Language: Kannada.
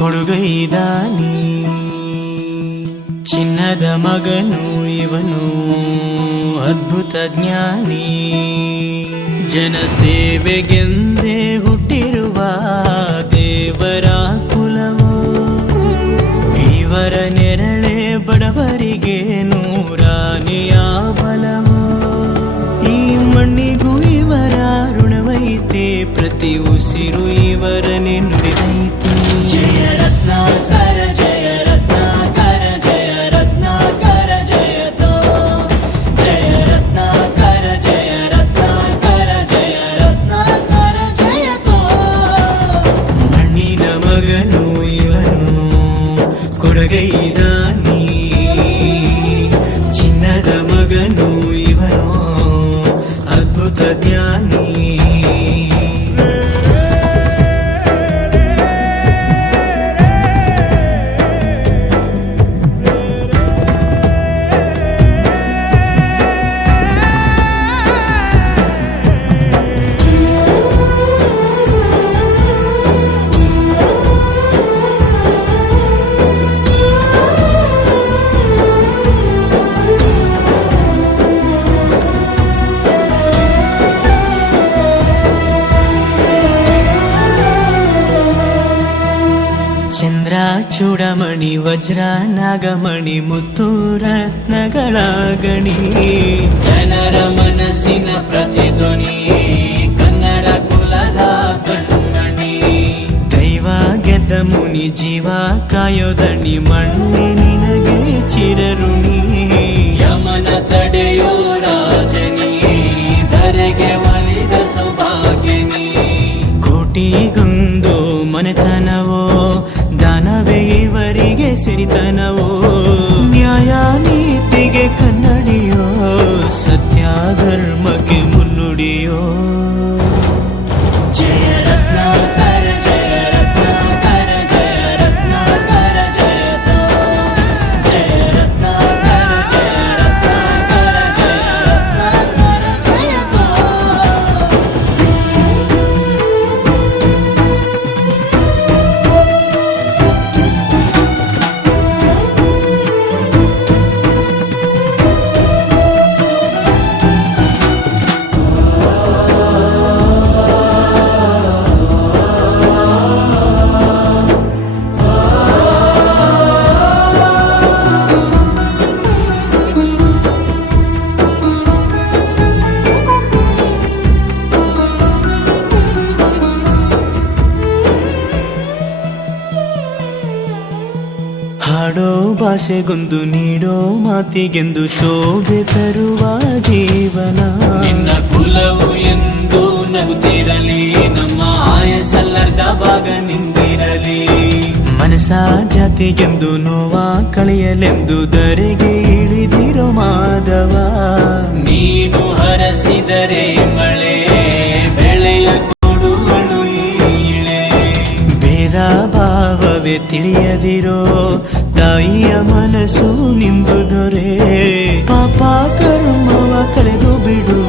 ಕೊಡುಗೈದಾನಿ ಚಿನ್ನದ ಮಗನು ಇವನು ಅದ್ಭುತ ಜ್ಞಾನಿ ಜನಸೇವೆಗೆಂದೇ ಹುಟ್ಟಿರುವ ದೇವರ ಕುಲವೋ ಇವರ ನೆರಳೆ ಬಡವರಿಗೆ ನೂರಾನೆಯ ಬಲವೋ ಈ ಮಣ್ಣಿಗೂ ಇವರ ಋಣವೈತೆ ಪ್ರತಿ ಉಸಿರು ಇವರನೆ ನುಡಿದೈತೆ ಜಯ ರತ್ನಾಕರ ಜಯ ರತ್ನಾಕರ ಜಯ ರತ್ನಾಕರ ಜಯತೋ ಜಯ ರತ್ನಾಕರ ಜಯ ರತ್ನಾಕರ ಜಯ ರತ್ನಾಕರ ಜಯತೋ ಮಣ್ಣಿನ ಮಗನು ಇವನು ಕೊಡಗೈದಾನಿ ಚಿನ್ನದ ಮಗನು ಇವನು ಅದ್ಭುತ ಜ್ಞಾನಿ ಚಂದ್ರ ಚೂಡಮಣಿ ವಜ್ರ ನಾಗಮಣಿ ಮುತ್ತು ರತ್ನಗಳ ಗಣಿ ಜನರ ಮನಸ್ಸಿನ ಪ್ರತಿಧ್ವನಿ ಕನ್ನಡ ಕುಲದ ಕಣ್ಮಣಿ ದೈವ ಗೆದ್ದ ಮುನಿ ಜೀವ ಕಾಯೋದಣಿ ಮಣ್ಣೆ ನಿನಗೆ ಚಿರಋಣಿ ಯಮನ ತಡೆಯೋ ರಾಜನಿ ಧರೆಗೆ ಒಲಿದ ಸೌಭಾಗ್ಯನಿ ಕೋಟಿಗೊಂದು ಮನೆತನವೋ ದಾನವೇ ಇವರಿಗೆ ಸಿರಿತನವೋ ನ್ಯಾಯ ನೀತಿಗೆ ಕನ್ನಡಿಯೋ ಸತ್ಯ ಧರ್ಮಕ್ಕೆ ಮುನ್ನುಡಿಯೋ ಜಯ ರತ್ನಾಕರ ಜಯ ರತ್ನಾಕರ ಜಯ ರತ್ನಾಕರ ಜಯತೋ ಜಯ ರತ್ನಾಕರ ಜಯ ರತ್ನಾಕರ ಜಯ ರತ್ನಾಕರ ಜಯತೋ ಹಾಡೋ ಭಾಷೆಗೊಂದು ನೀಡೋ ಮಾತಿಗೆಂದು ಶೋಭೆ ತರುವ ಜೀವನ ನಿನ್ನ ಕುಲವು ಎಂದು ನಗುತ್ತಿರಲಿ ನಮ್ಮ ಆಯಸ್ಸಲ್ಲದ ಭಾಗ ನಿಂದಿರಲಿ ಮನಸ ಜಾತಿಗೆಂದು ನೋವ ಕಳೆಯಲೆಂದು ಧರೆಗೆ ಇಳಿದಿರೋ ಮಾಧವ ನೀನು ಹರಸಿದರೆ ಮಳೆ ಬೆಳೆಯ ಕೊಡುವಳು ಈಳೆ ಭೇದ ಭಾವವೇ ತಿಳಿಯದಿರೋ ತಾಯಿಯ ಮನಸ್ಸು ನಿಂದು ದೊರೆ ಪಾಪ ಕರ್ಮವ ಕಳೆದು ಬಿಡು